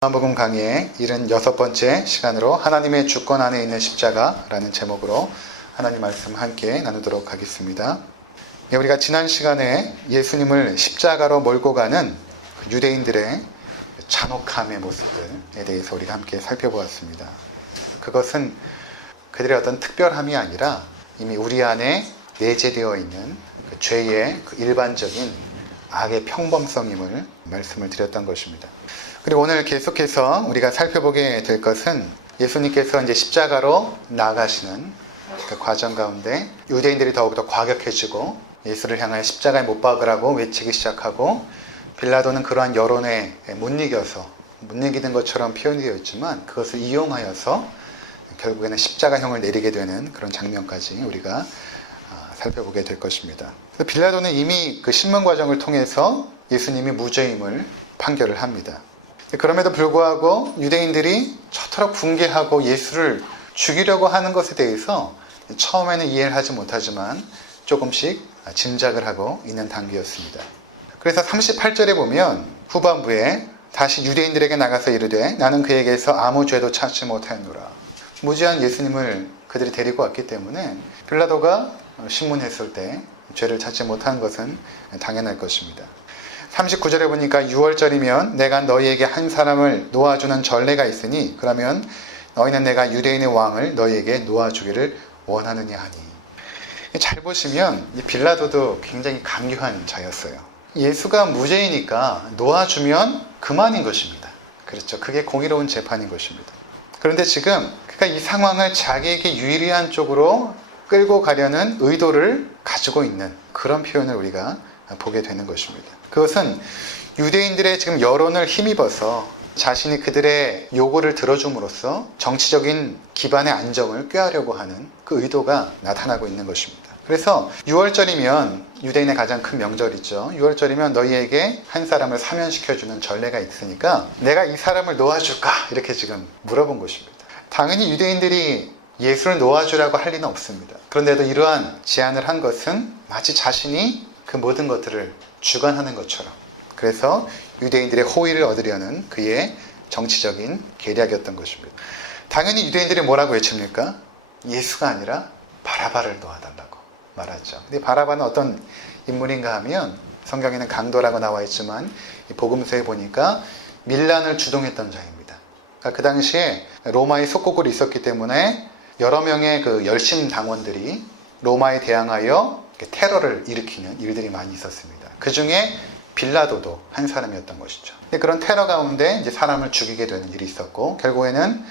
요한복음 강의의 76번째 시간으로 하나님의 주권 안에 있는 십자가라는 제목으로 하나님 말씀 함께 나누도록 하겠습니다. 우리가 지난 시간에 예수님을 십자가로 몰고 가는 유대인들의 잔혹함의 모습들에 대해서 우리가 함께 살펴보았습니다. 그것은 그들의 어떤 특별함이 아니라 이미 우리 안에 내재되어 있는 그 죄의 그 일반적인 악의 평범성임을 말씀을 드렸던 것입니다. 그리고 오늘 계속해서 우리가 살펴보게 될 것은 예수님께서 이제 십자가로 나아가시는 그 과정 가운데 유대인들이 더욱더 과격해지고 예수를 향하여 십자가에 못 박으라고 외치기 시작하고 빌라도는 그러한 여론에 못 이기는 것처럼 표현이 되어 있지만 그것을 이용하여서 결국에는 십자가형을 내리게 되는 그런 장면까지 우리가 살펴보게 될 것입니다. 빌라도는 이미 그 신문 과정을 통해서 예수님이 무죄임을 판결을 합니다. 그럼에도 불구하고 유대인들이 저토록 분개하고 예수를 죽이려고 하는 것에 대해서 처음에는 이해를 하지 못하지만 조금씩 짐작을 하고 있는 단계였습니다. 그래서 38절에 보면 후반부에 다시 유대인들에게 나가서 이르되 나는 그에게서 아무 죄도 찾지 못하였노라. 무죄한 예수님을 그들이 데리고 왔기 때문에 빌라도가 신문했을 때 죄를 찾지 못하는 것은 당연할 것입니다. 39절에 보니까 6월절이면 내가 너희에게 한 사람을 놓아주는 전례가 있으니 그러면 너희는 내가 유대인의 왕을 너희에게 놓아주기를 원하느냐 하니. 잘 보시면 이 빌라도도 굉장히 강경한 자였어요. 예수가 무죄이니까 놓아주면 그만인 것입니다. 그렇죠. 그게 공의로운 재판인 것입니다. 그런데 지금 그가 이 상황을 자기에게 유리한 쪽으로 끌고 가려는 의도를 가지고 있는 그런 표현을 우리가 보게 되는 것입니다. 그것은 유대인들의 지금 여론을 힘입어서 자신이 그들의 요구를 들어줌으로써 정치적인 기반의 안정을 꾀하려고 하는 그 의도가 나타나고 있는 것입니다. 그래서 6월절이면 유대인의 가장 큰 명절이죠. 6월절이면 너희에게 한 사람을 사면시켜주는 전례가 있으니까 내가 이 사람을 놓아줄까? 이렇게 지금 물어본 것입니다. 당연히 유대인들이 예수를 놓아주라고 할 리는 없습니다. 그런데도 이러한 제안을 한 것은 마치 자신이 그 모든 것들을 주관하는 것처럼 그래서 유대인들의 호의를 얻으려는 그의 정치적인 계략이었던 것입니다. 당연히 유대인들이 뭐라고 외칩니까? 예수가 아니라 바라바를 놓아달라고 말하죠. 근데 바라바는 어떤 인물인가 하면 성경에는 강도라고 나와 있지만 복음서에 보니까 밀란을 주동했던 자입니다. 그러니까 그 당시에 로마의 속국으로 있었기 때문에 여러 명의 그 열심 당원들이 로마에 대항하여 테러를 일으키는 일들이 많이 있었습니다. 그 중에 빌라도도 한 사람이었던 것이죠. 그런 테러 가운데 이제 사람을 죽이게 되는 일이 있었고 결국에는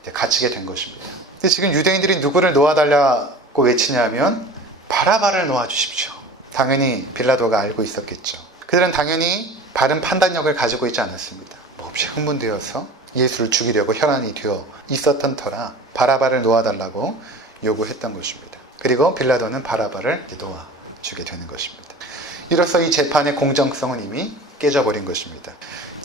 이제 갇히게 된 것입니다. 근데 지금 유대인들이 누구를 놓아달라고 외치냐면 바라바를 놓아주십시오. 당연히 빌라도가 알고 있었겠죠. 그들은 당연히 바른 판단력을 가지고 있지 않았습니다. 몹시 흥분되어서 예수를 죽이려고 혈안이 되어 있었던 터라 바라바를 놓아달라고 요구했던 것입니다. 그리고 빌라도는 바라바를 놓아주게 되는 것입니다. 이로써 이 재판의 공정성은 이미 깨져버린 것입니다.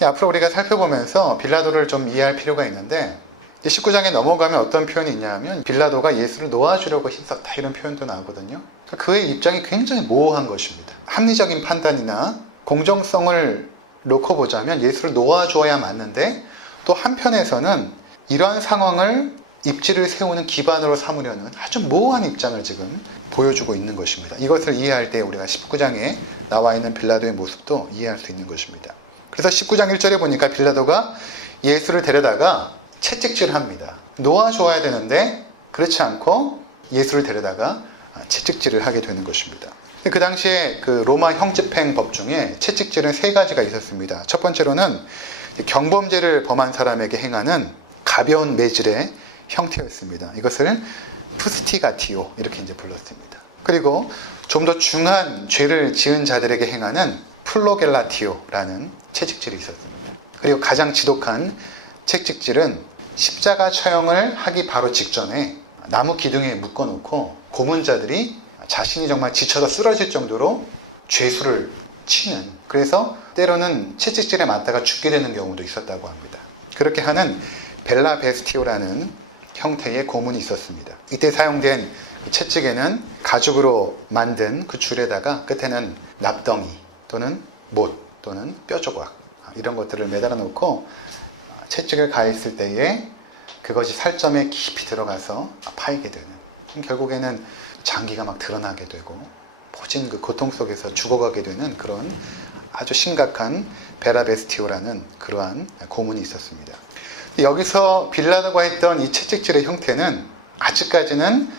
앞으로 우리가 살펴보면서 빌라도를 좀 이해할 필요가 있는데 19장에 넘어가면 어떤 표현이 있냐면 빌라도가 예수를 놓아주려고 힘썼다 이런 표현도 나오거든요. 그의 입장이 굉장히 모호한 것입니다. 합리적인 판단이나 공정성을 놓고 보자면 예수를 놓아줘야 맞는데 또 한편에서는 이러한 상황을 입지를 세우는 기반으로 삼으려는 아주 모호한 입장을 지금 보여주고 있는 것입니다. 이것을 이해할 때 우리가 19장에 나와 있는 빌라도의 모습도 이해할 수 있는 것입니다. 그래서 19장 1절에 보니까 빌라도가 예수를 데려다가 채찍질을 합니다. 놓아줘야 되는데 그렇지 않고 예수를 데려다가 채찍질을 하게 되는 것입니다. 그 당시에 그 로마 형집행법 중에 채찍질은 3가지가 있었습니다. 첫 번째로는 경범죄를 범한 사람에게 행하는 가벼운 매질의 형태였습니다. 이것을 푸스티가티오 이렇게 이제 불렀습니다. 그리고 좀 더 중한 죄를 지은 자들에게 행하는 플로겔라티오라는 채찍질이 있었습니다. 그리고 가장 지독한 채찍질은 십자가 처형을 하기 바로 직전에 나무 기둥에 묶어놓고 고문자들이 자신이 정말 지쳐서 쓰러질 정도로 죄수를 치는, 그래서 때로는 채찍질에 맞다가 죽게 되는 경우도 있었다고 합니다. 그렇게 하는 벨라베스티오라는 형태의 고문이 있었습니다. 이때 사용된 채찍에는 가죽으로 만든 그 줄에다가 끝에는 납덩이 또는 못 또는 뼈 조각 이런 것들을 매달아 놓고 채찍을 가했을 때에 그것이 살점에 깊이 들어가서 파이게 되는, 결국에는 장기가 막 드러나게 되고 모진 그 고통 속에서 죽어가게 되는 그런 아주 심각한 베라베스티오라는 그러한 고문이 있었습니다. 여기서 빌라도가 했던 이 채찍질의 형태는 아직까지는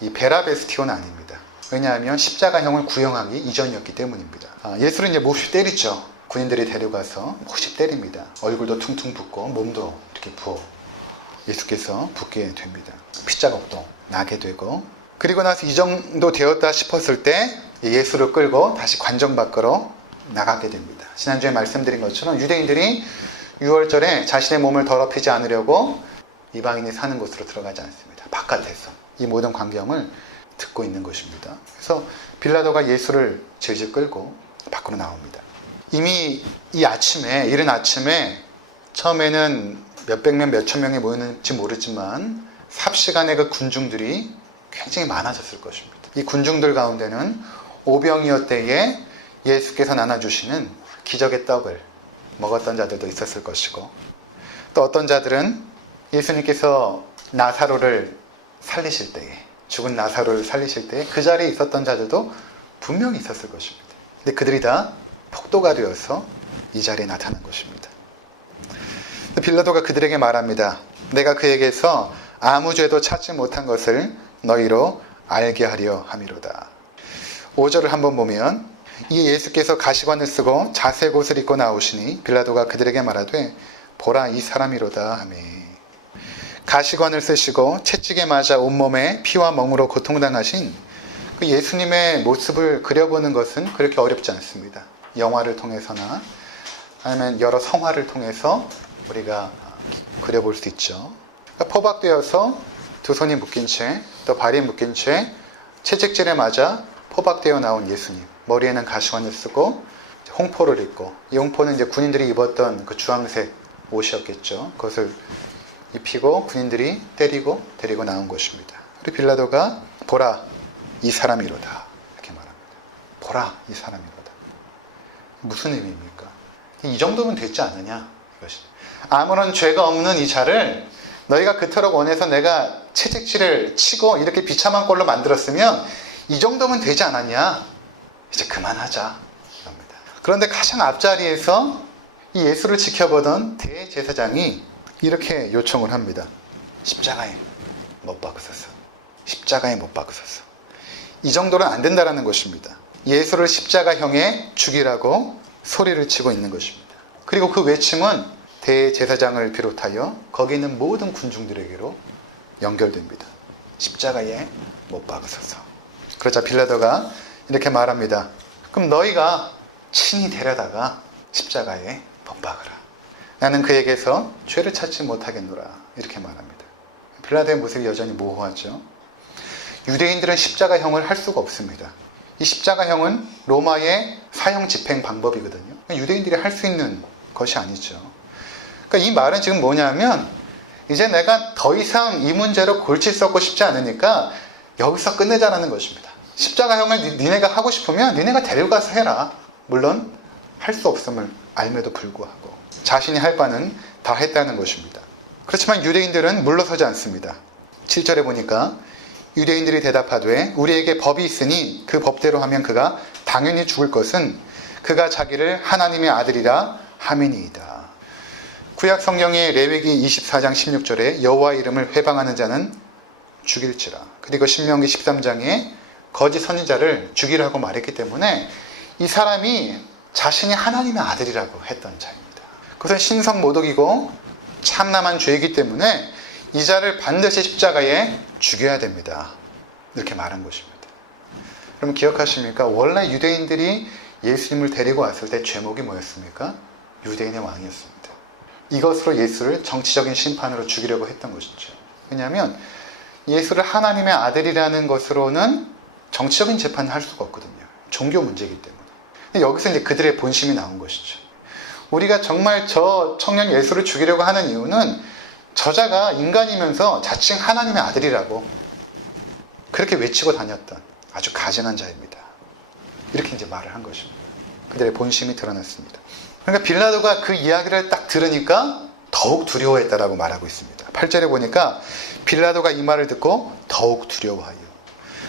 이 베라베스티오는 아닙니다. 왜냐하면 십자가형을 구형하기 이전이었기 때문입니다. 예수를 이제 몹시 때리죠. 군인들이 데려가서 몹시 때립니다. 얼굴도 퉁퉁 붓고 몸도 이렇게 부어 예수께서 붓게 됩니다. 피자국도 나게 되고, 그리고 나서 이 정도 되었다 싶었을 때 예수를 끌고 다시 관정 밖으로 나가게 됩니다. 지난주에 말씀드린 것처럼 유대인들이 6월절에 자신의 몸을 더럽히지 않으려고 이방인이 사는 곳으로 들어가지 않습니다. 바깥에서 이 모든 광경을 듣고 있는 것입니다. 그래서 빌라도가 예수를 질질 끌고 밖으로 나옵니다. 이미 이 아침에, 이른 아침에 처음에는 몇백 명, 몇천 명이 모였는지 모르지만 삽시간에 그 군중들이 굉장히 많아졌을 것입니다. 이 군중들 가운데는 오병이어때에 예수께서 나눠주시는 기적의 떡을 먹었던 자들도 있었을 것이고, 또 어떤 자들은 예수님께서 나사로를 살리실 때에, 죽은 나사로를 살리실 때에 그 자리에 있었던 자들도 분명히 있었을 것입니다. 근데 그들이 다 폭도가 되어서 이 자리에 나타난 것입니다. 빌라도가 그들에게 말합니다. 내가 그에게서 아무 죄도 찾지 못한 것을 너희로 알게 하려 함이로다. 5절을 한번 보면, 이 예수께서 가시관을 쓰고 자색 옷을 입고 나오시니 빌라도가 그들에게 말하되 보라 이 사람이로다 하매. 가시관을 쓰시고 채찍에 맞아 온몸에 피와 멍으로 고통당하신 그 예수님의 모습을 그려보는 것은 그렇게 어렵지 않습니다. 영화를 통해서나 아니면 여러 성화를 통해서 우리가 그려볼 수 있죠. 그러니까 포박되어서 두 손이 묶인 채, 또 발이 묶인 채 채찍질에 맞아 포박되어 나온 예수님. 머리에는 가시관을 쓰고 홍포를 입고, 이 홍포는 이제 군인들이 입었던 그 주황색 옷이었겠죠. 그것을 입히고 군인들이 때리고 데리고 나온 것입니다. 그리고 빌라도가 보라 이 사람이로다 이렇게 말합니다. 보라 이 사람이로다. 무슨 의미입니까? 이 정도면 됐지 않느냐 이것이. 아무런 죄가 없는 이 자를 너희가 그토록 원해서 내가 채찍질을 치고 이렇게 비참한 꼴로 만들었으면 이 정도면 되지 않았냐? 이제 그만하자. 이럽니다. 그런데 가장 앞자리에서 이 예수를 지켜보던 대제사장이 이렇게 요청을 합니다. 십자가에 못 박으소서. 십자가에 못 박으소서. 이 정도는 안 된다라는 것입니다. 예수를 십자가형에 죽이라고 소리를 치고 있는 것입니다. 그리고 그 외침은 대제사장을 비롯하여 거기 있는 모든 군중들에게로 연결됩니다. 십자가에 못 박으소서. 그러자 빌라도가 이렇게 말합니다. 그럼 너희가 친히 데려다가 십자가에 못 박으라. 나는 그에게서 죄를 찾지 못하겠노라. 이렇게 말합니다. 빌라도의 모습이 여전히 모호하죠. 유대인들은 십자가형을 할 수가 없습니다. 이 십자가형은 로마의 사형 집행 방법이거든요. 유대인들이 할 수 있는 것이 아니죠. 그러니까 이 말은 지금 뭐냐면, 이제 내가 더 이상 이 문제로 골치 썩고 싶지 않으니까 여기서 끝내자라는 것입니다. 십자가형을 니네가 하고 싶으면 니네가 데려가서 해라. 물론 할 수 없음을 알매도 불구하고 자신이 할 바는 다 했다는 것입니다. 그렇지만 유대인들은 물러서지 않습니다. 7절에 보니까 유대인들이 대답하되 우리에게 법이 있으니 그 법대로 하면 그가 당연히 죽을 것은 그가 자기를 하나님의 아들이라 함이니이다. 구약 성경의 레위기 24장 16절에 여호와 이름을 회방하는 자는 죽일지라. 그리고 신명기 13장에 거짓 선지자를 죽이라고 말했기 때문에 이 사람이 자신이 하나님의 아들이라고 했던 자입니다. 그것은 신성모독이고 참남한 죄이기 때문에 이 자를 반드시 십자가에 죽여야 됩니다. 이렇게 말한 것입니다. 그럼 기억하십니까? 원래 유대인들이 예수님을 데리고 왔을 때 죄목이 뭐였습니까? 유대인의 왕이었습니다. 이것으로 예수를 정치적인 심판으로 죽이려고 했던 것이죠. 왜냐하면 예수를 하나님의 아들이라는 것으로는 정치적인 재판을 할 수가 없거든요. 종교 문제이기 때문에. 근데 여기서 이제 그들의 본심이 나온 것이죠. 우리가 정말 저 청년 예수를 죽이려고 하는 이유는 저자가 인간이면서 자칭 하나님의 아들이라고 그렇게 외치고 다녔던 아주 가증한 자입니다. 이렇게 이제 말을 한 것입니다. 그들의 본심이 드러났습니다. 그러니까 빌라도가 그 이야기를 딱 들으니까 더욱 두려워했다라고 말하고 있습니다. 8절에 보니까 빌라도가 이 말을 듣고 더욱 두려워하여.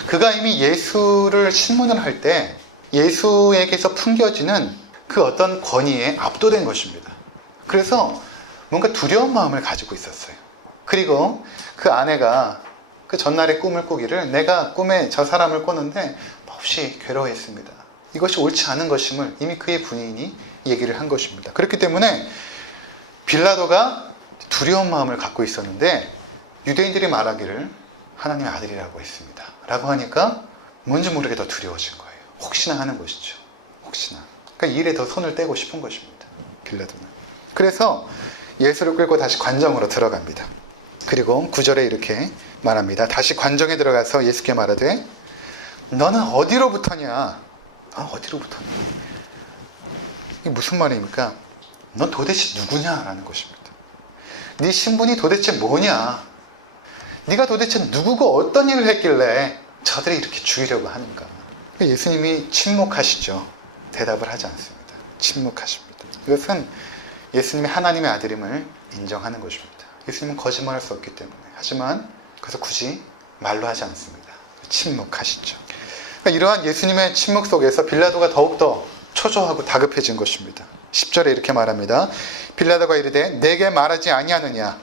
그가 이미 예수를 신문을 할 때 예수에게서 풍겨지는 그 어떤 권위에 압도된 것입니다. 그래서 뭔가 두려운 마음을 가지고 있었어요. 그리고 그 아내가 그 전날의 꿈을 꾸기를 내가 꿈에 저 사람을 꿨는데 몹시 괴로워했습니다. 이것이 옳지 않은 것임을 이미 그의 부인이 얘기를 한 것입니다. 그렇기 때문에 빌라도가 두려운 마음을 갖고 있었는데 유대인들이 말하기를 하나님의 아들이라고 했습니다. 라고 하니까 뭔지 모르게 더 두려워진 거예요. 혹시나 하는 것이죠. 혹시나. 그러니까 이 일에 더 손을 떼고 싶은 것입니다. 빌라도는. 그래서 예수를 끌고 다시 관정으로 들어갑니다. 그리고 9절에 이렇게 말합니다. 다시 관정에 들어가서 예수께 말하되 너는 어디로부터냐? 어디로부터냐? 이게 무슨 말입니까? 넌 도대체 누구냐라는 것입니다. 네 신분이 도대체 뭐냐? 네가 도대체 누구고 어떤 일을 했길래 저들이 이렇게 죽이려고 하는가? 예수님이 침묵하시죠. 대답을 하지 않습니다. 침묵하십니다. 이것은 예수님이 하나님의 아들임을 인정하는 것입니다. 예수님은 거짓말할 수 없기 때문에. 하지만 그래서 굳이 말로 하지 않습니다. 침묵하시죠. 그러니까 이러한 예수님의 침묵 속에서 빌라도가 더욱더 초조하고 다급해진 것입니다. 10절에 이렇게 말합니다. 빌라도가 이르되 내게 말하지 아니하느냐?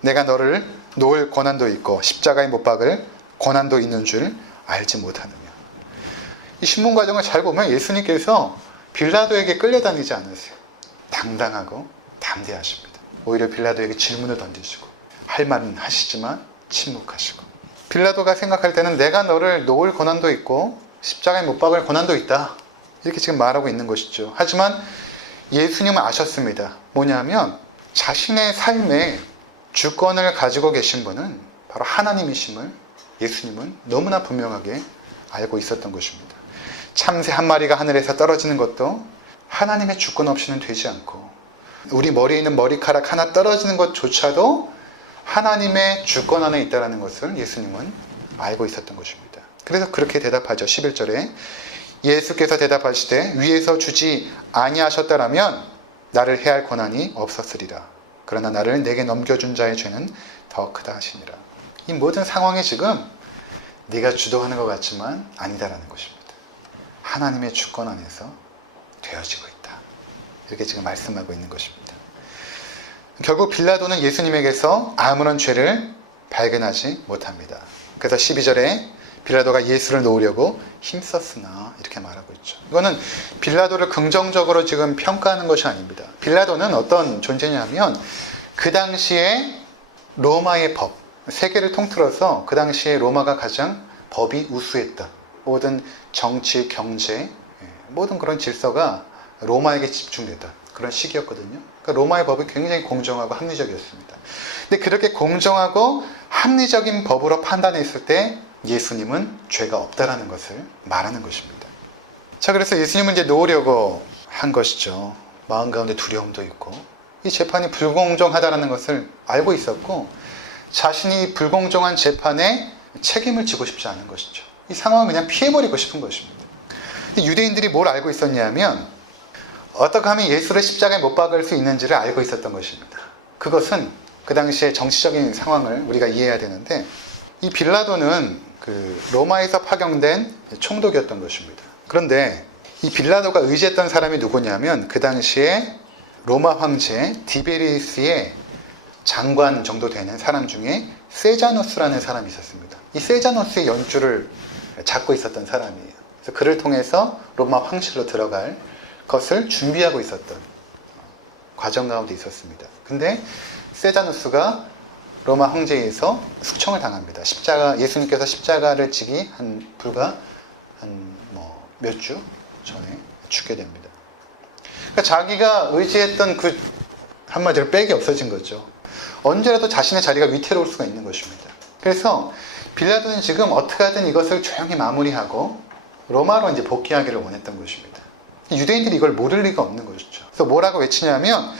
내가 너를 놓을 권한도 있고 십자가에 못 박을 권한도 있는 줄 알지 못하느냐? 이 신문 과정을 잘 보면 예수님께서 빌라도에게 끌려다니지 않으세요. 당당하고 담대하십니다. 오히려 빌라도에게 질문을 던지시고 할 말은 하시지만 침묵하시고 빌라도가 생각할 때는 내가 너를 놓을 권한도 있고 십자가에 못 박을 권한도 있다. 이렇게 지금 말하고 있는 것이죠. 하지만 예수님은 아셨습니다. 뭐냐면 자신의 삶에 주권을 가지고 계신 분은 바로 하나님이심을 예수님은 너무나 분명하게 알고 있었던 것입니다. 참새 한 마리가 하늘에서 떨어지는 것도 하나님의 주권 없이는 되지 않고 우리 머리에 있는 머리카락 하나 떨어지는 것조차도 하나님의 주권 안에 있다는 것을 예수님은 알고 있었던 것입니다. 그래서 그렇게 대답하죠. 11절에 예수께서 대답하시되 위에서 주지 아니하셨다라면 나를 해할 권한이 없었으리라. 그러나 나를 내게 넘겨준 자의 죄는 더 크다 하시니라. 이 모든 상황이 지금 네가 주도하는 것 같지만 아니다라는 것입니다. 하나님의 주권 안에서 되어지고 있다. 이렇게 지금 말씀하고 있는 것입니다. 결국 빌라도는 예수님에게서 아무런 죄를 발견하지 못합니다. 그래서 12절에 빌라도가 예수를 놓으려고 힘썼으나 이렇게 말하고 있죠. 이거는 빌라도를 긍정적으로 지금 평가하는 것이 아닙니다. 빌라도는 어떤 존재냐면 그 당시에 로마의 법, 세계를 통틀어서 그 당시에 로마가 가장 법이 우수했다. 모든 정치, 경제, 모든 그런 질서가 로마에게 집중됐다. 그런 시기였거든요. 그러니까 로마의 법이 굉장히 공정하고 합리적이었습니다. 근데 그렇게 공정하고 합리적인 법으로 판단했을 때 예수님은 죄가 없다라는 것을 말하는 것입니다. 자, 그래서 예수님은 이제 놓으려고 한 것이죠. 마음 가운데 두려움도 있고 이 재판이 불공정하다라는 것을 알고 있었고 자신이 불공정한 재판에 책임을 지고 싶지 않은 것이죠. 이 상황을 그냥 피해버리고 싶은 것입니다. 근데 유대인들이 뭘 알고 있었냐면 어떻게 하면 예수를 십자가에 못 박을 수 있는지를 알고 있었던 것입니다. 그것은 그 당시의 정치적인 상황을 우리가 이해해야 되는데 이 빌라도는 그 로마에서 파견된 총독이었던 것입니다. 그런데 이 빌라도가 의지했던 사람이 누구냐면 그 당시에 로마 황제 디베리우스의 장관 정도 되는 사람 중에 세자누스라는 사람이 있었습니다. 이 세자누스의 연주를 잡고 있었던 사람이에요. 그래서 그를 통해서 로마 황실로 들어갈 것을 준비하고 있었던 과정 가운데 있었습니다. 근데 세자누스가 로마 황제에서 숙청을 당합니다. 예수님께서 십자가를 지기 불과 몇 주 전에 죽게 됩니다. 그러니까 자기가 의지했던 그 한마디로 빽이 없어진 거죠. 언제라도 자신의 자리가 위태로울 수가 있는 것입니다. 그래서 빌라도는 지금 어떻게 하든 이것을 조용히 마무리하고 로마로 이제 복귀하기를 원했던 것입니다. 유대인들이 이걸 모를 리가 없는 것이죠. 그래서 뭐라고 외치냐면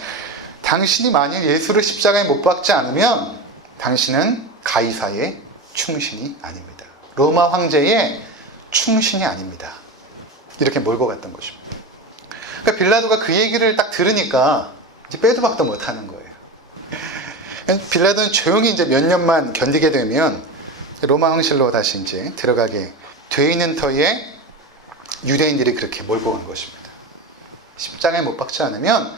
당신이 만일 예수를 십자가에 못 박지 않으면 당신은 가이사의 충신이 아닙니다. 로마 황제의 충신이 아닙니다. 이렇게 몰고 갔던 것입니다. 그러니까 빌라도가 그 얘기를 딱 들으니까 이제 빼도 박도 못하는 거예요. 빌라도는 조용히 이제 몇 년만 견디게 되면 로마 황실로 다시 이제 들어가게 돼 있는 터에 유대인들이 그렇게 몰고 간 것입니다. 십자가에 못 박지 않으면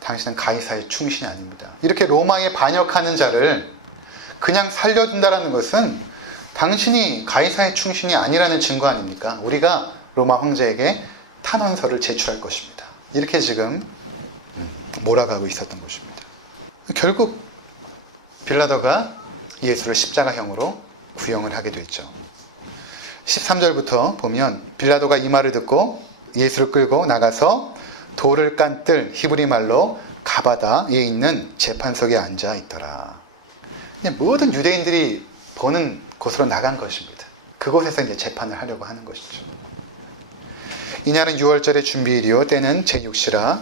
당신은 가이사의 충신이 아닙니다. 이렇게 로마에 반역하는 자를 그냥 살려준다는 것은 당신이 가이사의 충신이 아니라는 증거 아닙니까? 우리가 로마 황제에게 탄원서를 제출할 것입니다. 이렇게 지금 몰아가고 있었던 것입니다. 결국 빌라도가 예수를 십자가형으로 구형을 하게 됐죠. 13절부터 보면 빌라도가 이 말을 듣고 예수를 끌고 나가서 돌을 깐 뜰 히브리 말로 가바다에 있는 재판석에 앉아 있더라. 모든 유대인들이 보는 곳으로 나간 것입니다. 그곳에서 이제 재판을 하려고 하는 것이죠. 이날은 6월절의 준비일이요 때는 제6시라.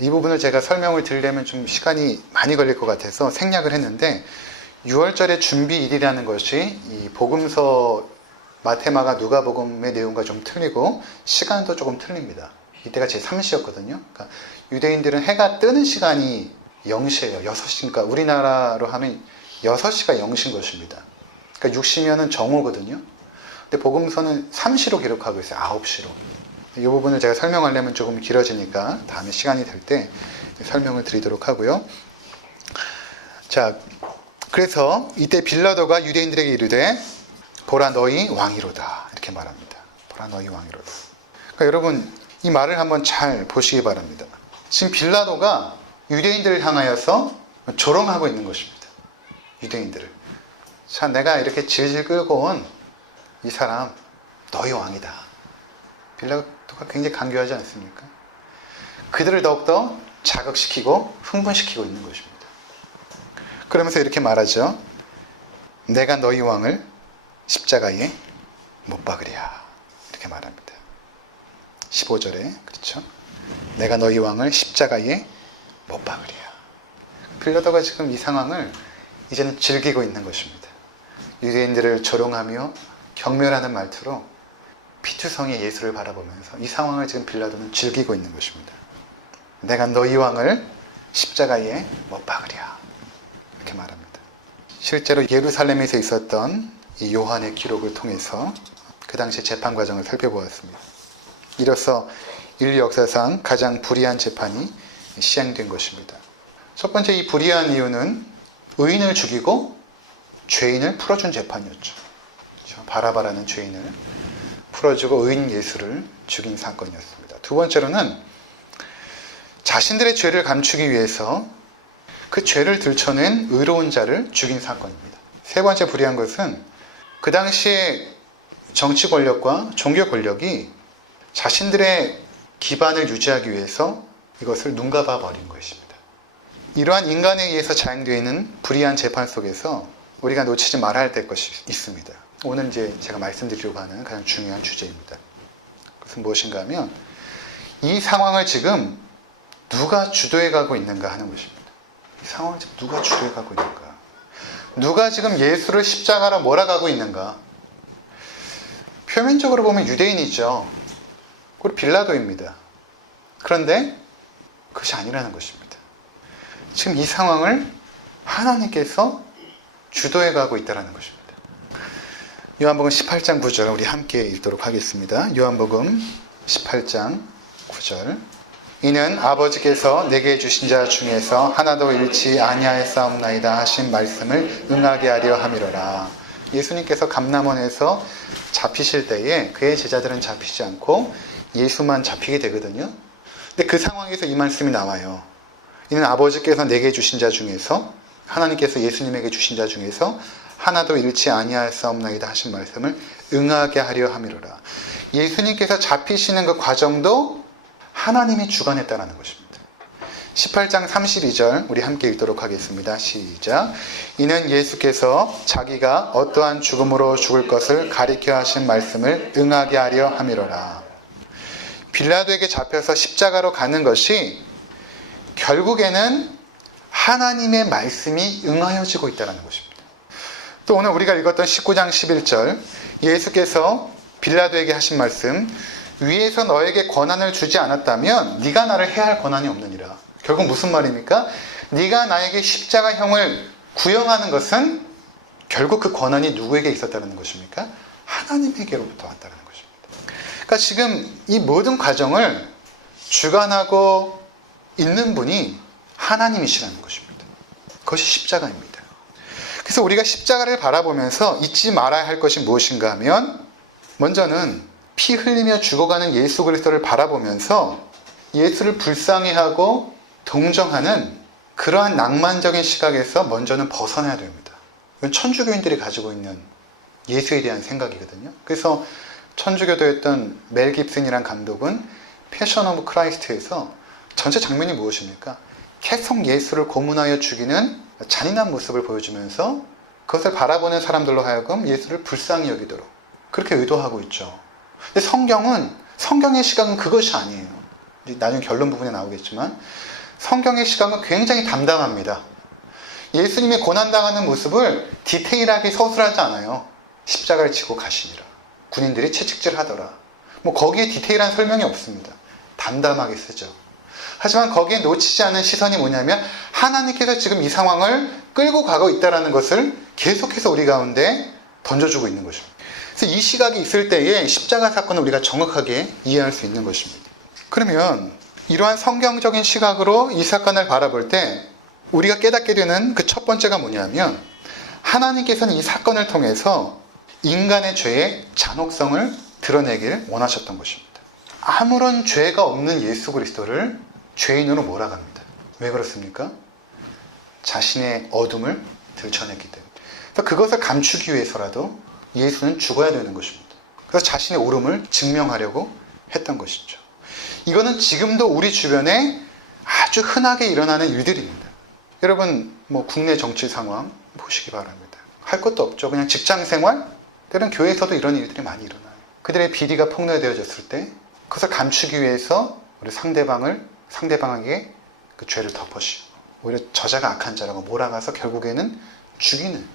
이 부분을 제가 설명을 드리려면 좀 시간이 많이 걸릴 것 같아서 생략을 했는데 6월절의 준비일이라는 것이 이 복음서 마테마가 누가복음의 내용과 좀 틀리고 시간도 조금 틀립니다. 이때가 제3시였거든요. 그러니까 유대인들은 해가 뜨는 시간이 0시예요. 6시니까 우리나라로 하면 6시가 0시인 것입니다. 그러니까 6시면은 정오거든요. 근데 복음서는 3시로 기록하고 있어요. 9시로. 이 부분을 제가 설명하려면 조금 길어지니까 다음에 시간이 될 때 설명을 드리도록 하고요. 자, 그래서 이때 빌라도가 유대인들에게 이르되 보라 너희 왕이로다 이렇게 말합니다. 보라 너희 왕이로다. 그러니까 여러분 이 말을 한번 잘 보시기 바랍니다. 지금 빌라도가 유대인들을 향하여서 조롱하고 있는 것입니다. 유대인들을. 자, 내가 이렇게 질질 끌고 온 이 사람 너희 왕이다. 빌라도가 굉장히 강교하지 않습니까? 그들을 더욱더 자극시키고 흥분시키고 있는 것입니다. 그러면서 이렇게 말하죠. 내가 너희 왕을 십자가에 못 박으랴. 이렇게 말합니다. 15절에 그렇죠. 내가 너희 왕을 십자가에 못 박으랴. 빌라도가 지금 이 상황을 이제는 즐기고 있는 것입니다. 유대인들을 조롱하며 경멸하는 말투로 피투성이 예수를 바라보면서 이 상황을 지금 빌라도는 즐기고 있는 것입니다. 내가 너희 왕을 십자가에 못 박으랴. 이렇게 말합니다. 실제로 예루살렘에서 있었던 이 요한의 기록을 통해서 그 당시 재판 과정을 살펴보았습니다. 이로써 인류 역사상 가장 불의한 재판이 시행된 것입니다. 첫 번째 이 불의한 이유는 의인을 죽이고 죄인을 풀어준 재판이었죠. 바라바라는 죄인을 풀어주고 의인 예수를 죽인 사건이었습니다. 두 번째로는 자신들의 죄를 감추기 위해서 그 죄를 들춰낸 의로운 자를 죽인 사건입니다. 세 번째 불의한 것은 그 당시에 정치 권력과 종교 권력이 자신들의 기반을 유지하기 위해서 이것을 눈감아 버린 것입니다. 이러한 인간에 의해서 자행되어 있는 불의한 재판 속에서 우리가 놓치지 말아야 될 것이 있습니다. 오늘 이제 제가 말씀드리려고 하는 가장 중요한 주제입니다. 그것은 무엇인가 하면 이 상황을 지금 누가 주도해 가고 있는가 하는 것입니다. 이 상황을 지금 누가 주도해 가고 있는가? 누가 지금 예수를 십자가로 몰아가고 있는가? 표면적으로 보면 유대인이죠. 그리고 빌라도입니다. 그런데 그것이 아니라는 것입니다. 지금 이 상황을 하나님께서 주도해 가고 있다는 것입니다. 요한복음 18장 9절 우리 함께 읽도록 하겠습니다. 요한복음 18장 9절 이는 아버지께서 내게 주신 자 중에서 하나도 잃지 아니하였사옵나이다 하신 말씀을 응하게 하려 함이로라. 예수님께서 감람원에서 잡히실 때에 그의 제자들은 잡히지 않고 예수만 잡히게 되거든요. 근데 그 상황에서 이 말씀이 나와요. 이는 아버지께서 내게 주신 자 중에서 하나님께서 예수님에게 주신 자 중에서 하나도 잃지 아니하였사옵나이다 하신 말씀을 응하게 하려 함이로라. 예수님께서 잡히시는 그 과정도 하나님이 주관했다는 것입니다. 18장 32절 우리 함께 읽도록 하겠습니다. 시작. 이는 예수께서 자기가 어떠한 죽음으로 죽을 것을 가리켜 하신 말씀을 응하게 하려 함이로라. 빌라도에게 잡혀서 십자가로 가는 것이 결국에는 하나님의 말씀이 응하여지고 있다는 것입니다. 또 오늘 우리가 읽었던 19장 11절 예수께서 빌라도에게 하신 말씀 위에서 너에게 권한을 주지 않았다면 네가 나를 해할 권한이 없느니라. 결국 무슨 말입니까? 네가 나에게 십자가형을 구형하는 것은 결국 그 권한이 누구에게 있었다는 것입니까? 하나님에게로부터 왔다는 것입니다. 그러니까 지금 이 모든 과정을 주관하고 있는 분이 하나님이시라는 것입니다. 그것이 십자가입니다. 그래서 우리가 십자가를 바라보면서 잊지 말아야 할 것이 무엇인가 하면, 먼저는 피 흘리며 죽어가는 예수 그리스도를 바라보면서 예수를 불쌍히하고 동정하는 그러한 낭만적인 시각에서 먼저는 벗어나야 됩니다. 이건 천주교인들이 가지고 있는 예수에 대한 생각이거든요. 그래서 천주교도였던 멜 깁슨이란 감독은 패션 오브 크라이스트에서 전체 장면이 무엇입니까? 계속 예수를 고문하여 죽이는 잔인한 모습을 보여주면서 그것을 바라보는 사람들로 하여금 예수를 불쌍히 여기도록 그렇게 의도하고 있죠. 근데 성경의 시각은 그것이 아니에요. 나중에 결론 부분에 나오겠지만 성경의 시각은 굉장히 담담합니다. 예수님의 고난당하는 모습을 디테일하게 서술하지 않아요. 십자가를 지고 가시니라, 군인들이 채찍질 하더라, 거기에 디테일한 설명이 없습니다. 담담하게 쓰죠. 하지만 거기에 놓치지 않은 시선이 뭐냐면 하나님께서 지금 이 상황을 끌고 가고 있다는 것을 계속해서 우리 가운데 던져주고 있는 것입니다. 그래서 이 시각이 있을 때에 십자가 사건을 우리가 정확하게 이해할 수 있는 것입니다. 그러면 이러한 성경적인 시각으로 이 사건을 바라볼 때 우리가 깨닫게 되는 그 첫 번째가 뭐냐면, 하나님께서는 이 사건을 통해서 인간의 죄의 잔혹성을 드러내길 원하셨던 것입니다. 아무런 죄가 없는 예수 그리스도를 죄인으로 몰아갑니다. 왜 그렇습니까? 자신의 어둠을 들춰냈기 때문에. 그래서 그것을 감추기 위해서라도 예수는 죽어야 되는 것입니다. 그래서 자신의 옳음을 증명하려고 했던 것이죠. 이거는 지금도 우리 주변에 아주 흔하게 일어나는 일들입니다. 여러분, 국내 정치 상황 보시기 바랍니다. 할 것도 없죠. 그냥 직장 생활, 때론 교회에서도 이런 일들이 많이 일어나요. 그들의 비리가 폭로되어졌을 때 그것을 감추기 위해서 우리 상대방에게 그 죄를 덮어씌우고 오히려 저자가 악한 자라고 몰아가서 결국에는 죽이는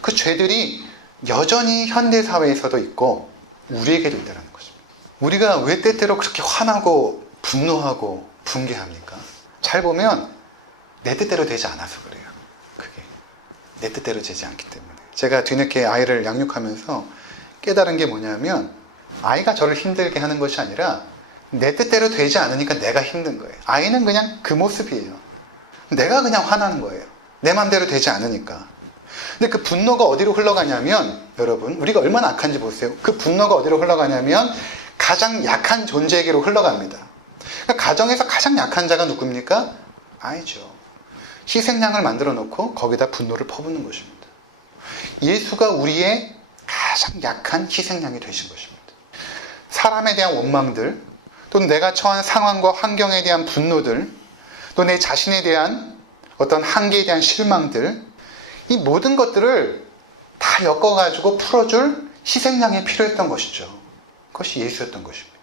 그 죄들이 여전히 현대사회에서도 있고 우리에게도 있다는 것입니다. 우리가 왜 때때로 그렇게 화나고 분노하고 붕괴합니까? 잘 보면 내 뜻대로 되지 않아서 그래요. 그게 내 뜻대로 되지 않기 때문에. 제가 뒤늦게 아이를 양육하면서 깨달은 게 뭐냐면, 아이가 저를 힘들게 하는 것이 아니라 내 뜻대로 되지 않으니까 내가 힘든 거예요. 아이는 그냥 그 모습이에요. 내가 그냥 화나는 거예요. 내 맘대로 되지 않으니까. 근데 그 분노가 어디로 흘러가냐면, 여러분, 우리가 얼마나 악한지 보세요. 그 분노가 어디로 흘러가냐면 가장 약한 존재에게로 흘러갑니다. 그러니까 가정에서 가장 약한 자가 누굽니까? 아이죠. 희생양을 만들어 놓고 거기다 분노를 퍼붓는 것입니다. 예수가 우리의 가장 약한 희생양이 되신 것입니다. 사람에 대한 원망들, 또는 내가 처한 상황과 환경에 대한 분노들, 또 내 자신에 대한 어떤 한계에 대한 실망들, 이 모든 것들을 다 엮어가지고 풀어줄 희생양이 필요했던 것이죠. 그것이 예수였던 것입니다.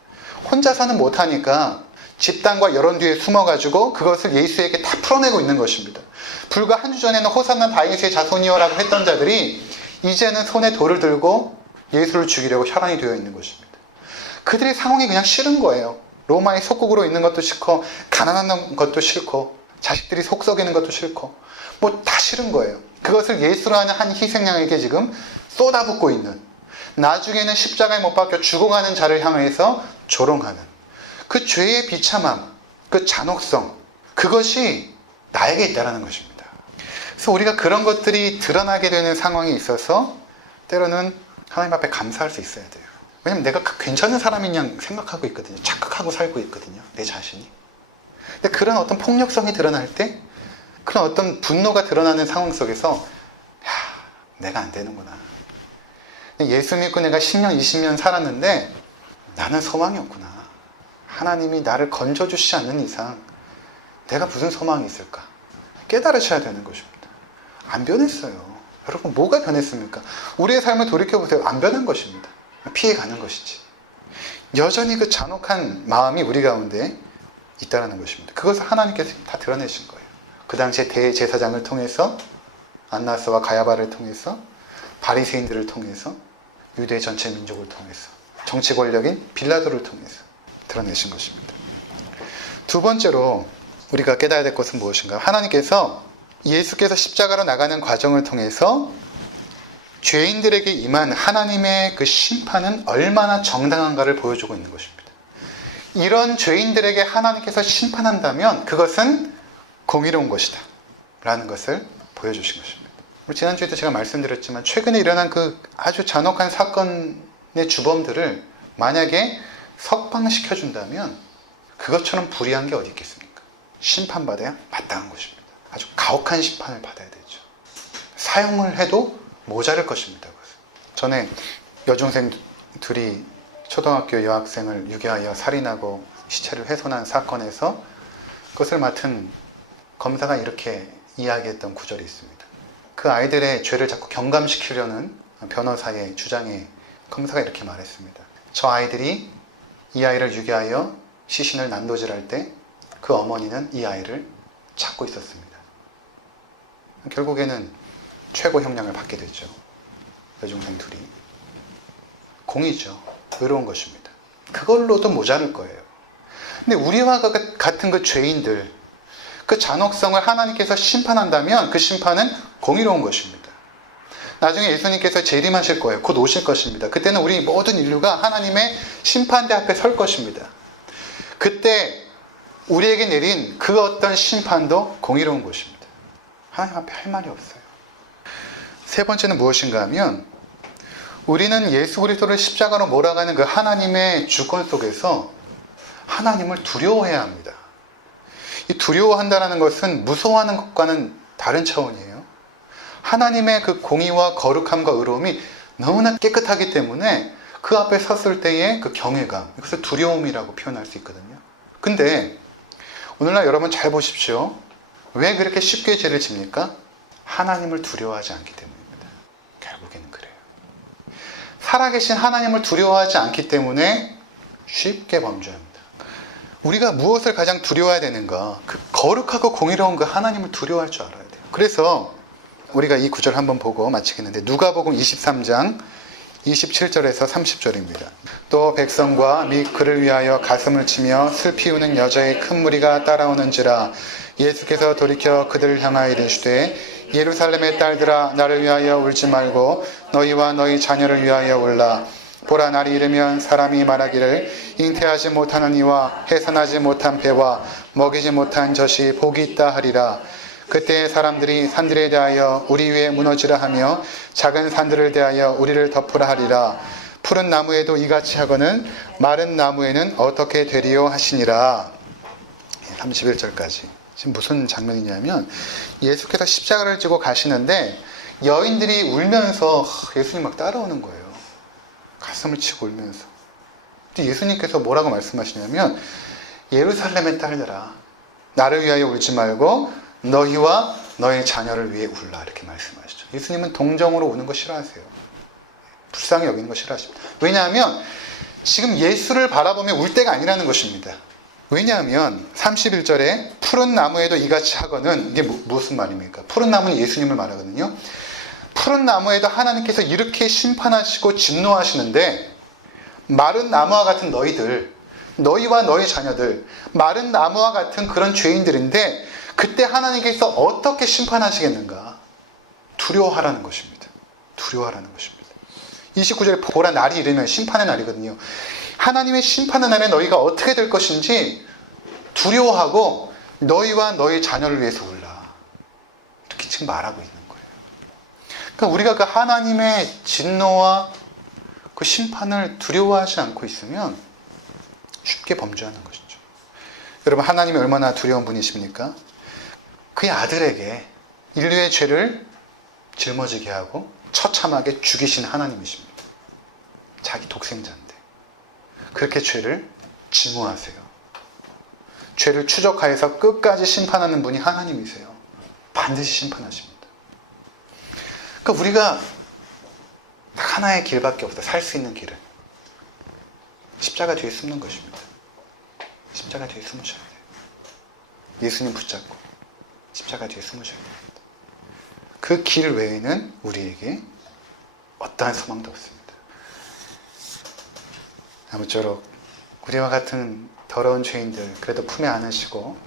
혼자서는 못하니까 집단과 여론 뒤에 숨어가지고 그것을 예수에게 다 풀어내고 있는 것입니다. 불과 한 주 전에는 호산나 다윗의 자손이여라고 했던 자들이 이제는 손에 돌을 들고 예수를 죽이려고 혈안이 되어 있는 것입니다. 그들의 상황이 그냥 싫은 거예요. 로마의 속국으로 있는 것도 싫고, 가난한 것도 싫고, 자식들이 속 썩이는 것도 싫고, 다 싫은 거예요. 그것을 예수로 하는 한 희생양에게 지금 쏟아붓고 있는, 나중에는 십자가에 못 박혀 죽어가는 자를 향해서 조롱하는 그 죄의 비참함, 그 잔혹성, 그것이 나에게 있다는 것입니다. 그래서 우리가 그런 것들이 드러나게 되는 상황이 있어서 때로는 하나님 앞에 감사할 수 있어야 돼요. 왜냐면 내가 괜찮은 사람인 양 생각하고 있거든요. 착각하고 살고 있거든요. 내 자신이. 근데 그런 어떤 폭력성이 드러날 때, 그런 어떤 분노가 드러나는 상황 속에서 내가 안 되는구나. 예수 믿고 내가 10년, 20년 살았는데 나는 소망이 없구나. 하나님이 나를 건져주시지 않는 이상 내가 무슨 소망이 있을까? 깨달으셔야 되는 것입니다. 안 변했어요. 여러분, 뭐가 변했습니까? 우리의 삶을 돌이켜보세요. 안 변한 것입니다. 피해가는 것이지. 여전히 그 잔혹한 마음이 우리 가운데 있다는 것입니다. 그것을 하나님께서 다 드러내신 거예요. 그 당시에 대제사장을 통해서, 안나스와 가야바를 통해서, 바리새인들을 통해서, 유대 전체 민족을 통해서, 정치 권력인 빌라도를 통해서 드러내신 것입니다. 두 번째로 우리가 깨달아야 될 것은 무엇인가? 하나님께서 예수께서 십자가로 나가는 과정을 통해서 죄인들에게 임한 하나님의 그 심판은 얼마나 정당한가를 보여주고 있는 것입니다. 이런 죄인들에게 하나님께서 심판한다면 그것은 공의로운 것이다 라는 것을 보여주신 것입니다. 지난주에도 제가 말씀드렸지만 최근에 일어난 그 아주 잔혹한 사건의 주범들을 만약에 석방시켜준다면 그것처럼 불의한 게 어디 있겠습니까? 심판받아야 마땅한 것입니다. 아주 가혹한 심판을 받아야 되죠. 사형을 해도 모자랄 것입니다. 전에 여중생 둘이 초등학교 여학생을 유괴하여 살인하고 시체를 훼손한 사건에서 그것을 맡은 검사가 이렇게 이야기했던 구절이 있습니다. 그 아이들의 죄를 자꾸 경감시키려는 변호사의 주장에 검사가 이렇게 말했습니다. 저 아이들이 이 아이를 유괴하여 시신을 난도질할 때 그 어머니는 이 아이를 찾고 있었습니다. 결국에는 최고 형량을 받게 됐죠. 여중생 둘이. 공의죠. 의로운 것입니다. 그걸로도 모자랄 거예요. 근데 우리와 같은 그 죄인들, 그 잔혹성을 하나님께서 심판한다면 그 심판은 공의로운 것입니다. 나중에 예수님께서 재림하실 거예요. 곧 오실 것입니다. 그때는 우리 모든 인류가 하나님의 심판대 앞에 설 것입니다. 그때 우리에게 내린 그 어떤 심판도 공의로운 것입니다. 하나님 앞에 할 말이 없어요. 세 번째는 무엇인가 하면 우리는 예수 그리스도를 십자가로 몰아가는 그 하나님의 주권 속에서 하나님을 두려워해야 합니다. 이 두려워한다는 것은 무서워하는 것과는 다른 차원이에요. 하나님의 그 공의와 거룩함과 의로움이 너무나 깨끗하기 때문에 그 앞에 섰을 때의 그 경외감, 이것을 두려움이라고 표현할 수 있거든요. 근데 오늘날 여러분 잘 보십시오. 왜 그렇게 쉽게 죄를 집니까? 하나님을 두려워하지 않기 때문입니다. 결국에는 그래요. 살아계신 하나님을 두려워하지 않기 때문에 쉽게 범죄합니다. 우리가 무엇을 가장 두려워해야 되는가? 그 거룩하고 공의로운 그 하나님을 두려워할 줄 알아야 돼요. 그래서 우리가 이 구절 한번 보고 마치겠는데 누가복음 23장 27절에서 30절입니다. 또 백성과 및 그를 위하여 가슴을 치며 슬피 우는 여자의 큰 무리가 따라오는지라 예수께서 돌이켜 그들을 향하여 이르시되 예루살렘의 딸들아 나를 위하여 울지 말고 너희와 너희 자녀를 위하여 울라. 보라 날이 이르면 사람이 말하기를 잉태하지 못하는 이와 해산하지 못한 배와 먹이지 못한 젖이 복이 있다 하리라. 그때 사람들이 산들에 대하여 우리 위에 무너지라 하며 작은 산들을 대하여 우리를 덮으라 하리라. 푸른 나무에도 이같이 하거는 마른 나무에는 어떻게 되리요 하시니라. 31절까지. 지금 무슨 장면이냐면 예수께서 십자가를 지고 가시는데 여인들이 울면서 예수님 막 따라오는 거예요. 가슴을 치고 울면서. 근데 예수님께서 뭐라고 말씀하시냐면 예루살렘의 딸들아 나를 위하여 울지 말고 너희와 너희 자녀를 위해 울라 이렇게 말씀하시죠. 예수님은 동정으로 우는 거 싫어하세요. 불쌍히 여기는 거 싫어하십니다. 왜냐하면 지금 예수를 바라보며 울 때가 아니라는 것입니다. 왜냐하면 31절에 푸른 나무에도 이같이 하거는 이게 무슨 말입니까? 푸른 나무는 예수님을 말하거든요. 푸른 나무에도 하나님께서 이렇게 심판하시고 진노하시는데 마른 나무와 같은 너희들, 너희와 너희 자녀들, 마른 나무와 같은 그런 죄인들인데 그때 하나님께서 어떻게 심판하시겠는가? 두려워하라는 것입니다. 두려워하라는 것입니다. 29절에 보라 날이 이르면 심판의 날이거든요. 하나님의 심판의 날에 너희가 어떻게 될 것인지 두려워하고 너희와 너희 자녀를 위해서 울라. 이렇게 지금 말하고 있는 거예요. 그러니까 우리가 그 하나님의 진노와 그 심판을 두려워하지 않고 있으면 쉽게 범죄하는 것이죠. 여러분 하나님이 얼마나 두려운 분이십니까? 그의 아들에게 인류의 죄를 짊어지게 하고 처참하게 죽이신 하나님이십니다. 자기 독생자인데 그렇게 죄를 증오하세요. 죄를 추적하여서 끝까지 심판하는 분이 하나님이세요. 반드시 심판하십니다. 그러니까 우리가 딱 하나의 길밖에 없어. 살 수 있는 길은 십자가 뒤에 숨는 것입니다. 십자가 뒤에 숨으셔야 돼요. 예수님 붙잡고 십자가 뒤에 숨으셔야 됩니다. 그 길 외에는 우리에게 어떠한 소망도 없습니다. 아무쪼록 우리와 같은 더러운 죄인들 그래도 품에 안으시고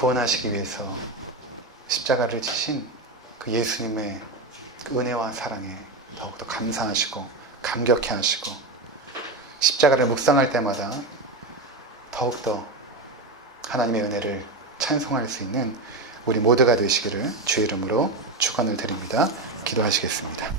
구원하시기 위해서 십자가를 지신 그 예수님의 그 은혜와 사랑에 더욱더 감사하시고 감격해 하시고 십자가를 묵상할 때마다 더욱더 하나님의 은혜를 찬송할 수 있는 우리 모두가 되시기를 주의 이름으로 축원을 드립니다. 기도하시겠습니다.